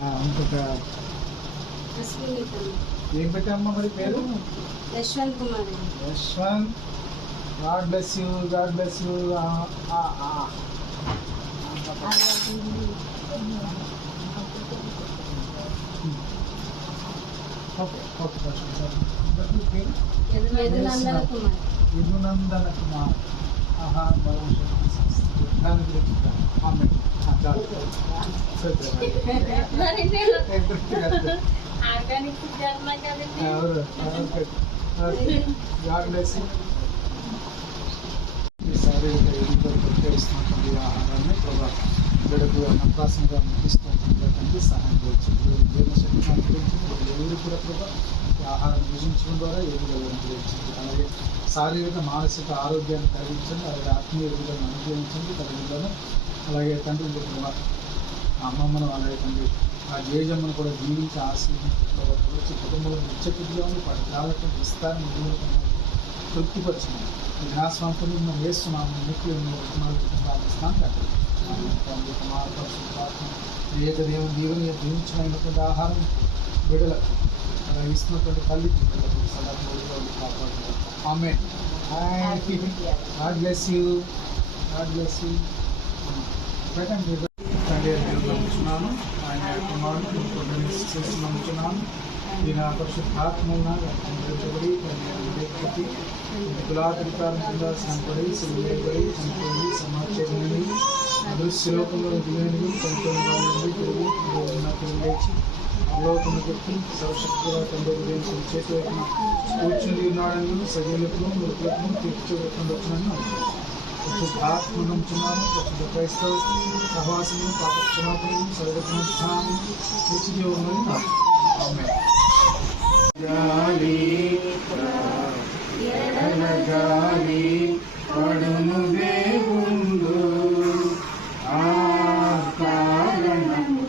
ఇంకొక ఏం పెట్టామ్మా మరి పేరు? Yashwant Kumar. Yashwant. God bless you, God bless you. Okay okay పేరు యదునందన కుమార్. యదునందన కుమార్. దాని గురించి శారీరక ఎదుగుదలకు ఉపయోగిస్తున్నటువంటి ఆహారాన్ని ప్రభావ బిడ్డకు నప్రాసంగా ముగిస్తున్నటువంటి సహాయం చేయించింది. జీర్ణశక్తి అనుగ్రహించింది. ఎవరు కూడా ప్రభావ ఈ ఆహారం భుజించడం ద్వారా ఎదుగుదలను అనుగ్రహించింది. అలాగే శారీరక మానసిక ఆరోగ్యాన్ని కలిగించండి. అలాగే ఆత్మీయ ఎదుగుదలను అనుగ్రహించండి. తల్లిదండ్రులను అలాగే తండ్రి ప్రభావ అమ్మమ్మను అలాగే తండ్రి ఆ జేజమ్మను కూడా జీవించి ఆశీర్వదించి కుటుంబంలో నిత్యకుడిగా ఉండి పడాలటువంటి విస్తారాన్ని తృప్తిపరిచింది. ఈ దినాస్వాంతం మనం వేస్తున్నాము. నిత్య ప్రార్థిస్తాం తండ్రి ఏక దేవుని దీవెని దీవించినటువంటి ఆహారం బిడ్డలకు ఇస్తున్నటువంటి తల్లి బిడ్డలకు సదాత్మగా కాపాడుతారు. Amen. God bless you, God bless you. తండ్రి నమ్ముతున్నాను, ఆయన కుమారుడు నమ్ముతున్నాను. ఈయన పరిశుద్ధాత్మగా సంపడి వ్యక్తి కులాధికారం కింద సంపడి సిలువేయబడి చనిపోయి సమాచారమని అదృశ్యలోకంలో దిగినది పంతొమ్మిది తిరిగి లేచి అవలోకము చెప్పి సర్వశక్తిగా తండ్రి ఉదయం చేతి వైపున కూర్చుని ఉన్నాడని సజీవులను మృతులను తీర్చిపెట్టుకుని వచ్చినని పరిశుద్ధాత్మ నమ్ముతున్నాను. పరిశుద్ధ క్రైస్తవ సహవాసము పాప క్షమాపణను సర్వజ్ఞానం నిత్యజీవమని ఆమేన్. గాలి పడును దేవుండు ఆ కారణము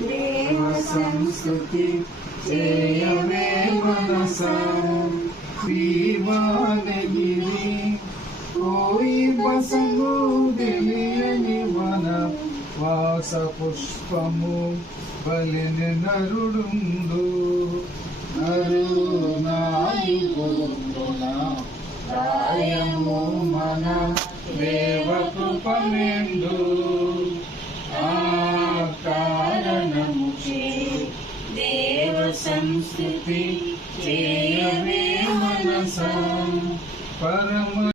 దేవ సంస్కృతి చేయవే మనసా పీవానగిరి కోయి బసము తెలియని మన వాస పుష్పము బలిన నరుడుండు నరునాయము మన దేవ కృపమెండు ఆ కారణము దేవ సంస్కృతి చేయవే మనసా పరమ